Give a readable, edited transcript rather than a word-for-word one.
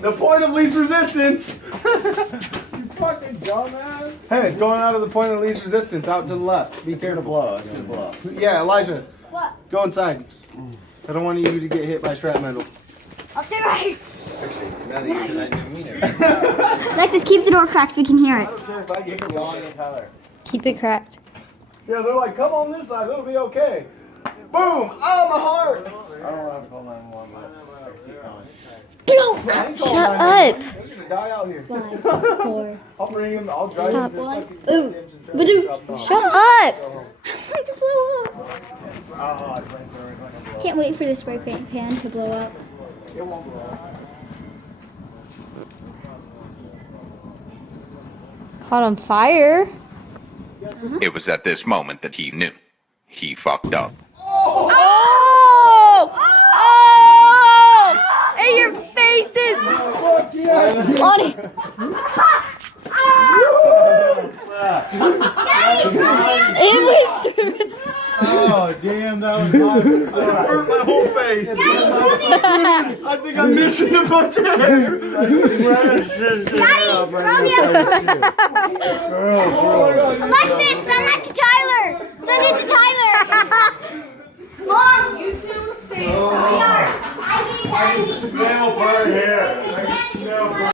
The point of least resistance. You fucking dumbass. Hey, it's going out of the point of least resistance, out to the left. Be careful. Blow. It's gonna blow. Yeah, Elijah. What? Go inside. I don't want you to get hit by shrapnel. I'll stay right. Actually, now that you said that, didn't mean it. Lexus, keep the door cracked so we can hear I it. don't care if I get Long and Tyler. Keep it cracked. Yeah, they're like, come on this side, it'll be okay. Boom! Oh, my heart! I don't want to call 911, but I can see it coming. I ain't calling Shut 911. up. There's a guy out here. 5, 4. I'll bring him, I'll drive Stop. him to the fucking Ooh. goddamn Centralia Badoo. drop him off. Shut up. I like to blow up. Oh, it's like gonna blow. Can't wait for the spray paint pan to blow up. It won't blow. Caught on fire. It was at this moment that he knew. He fucked up. Oh! And your faces on it. It went through. Oh, damn, that was hot. Hurt my whole face. I think I'm missing a bunch of hair. Alexis, send that to Tyler. Send it to Tyler. Mom, you two stay inside. I can smell burnt hair. I can smell burnt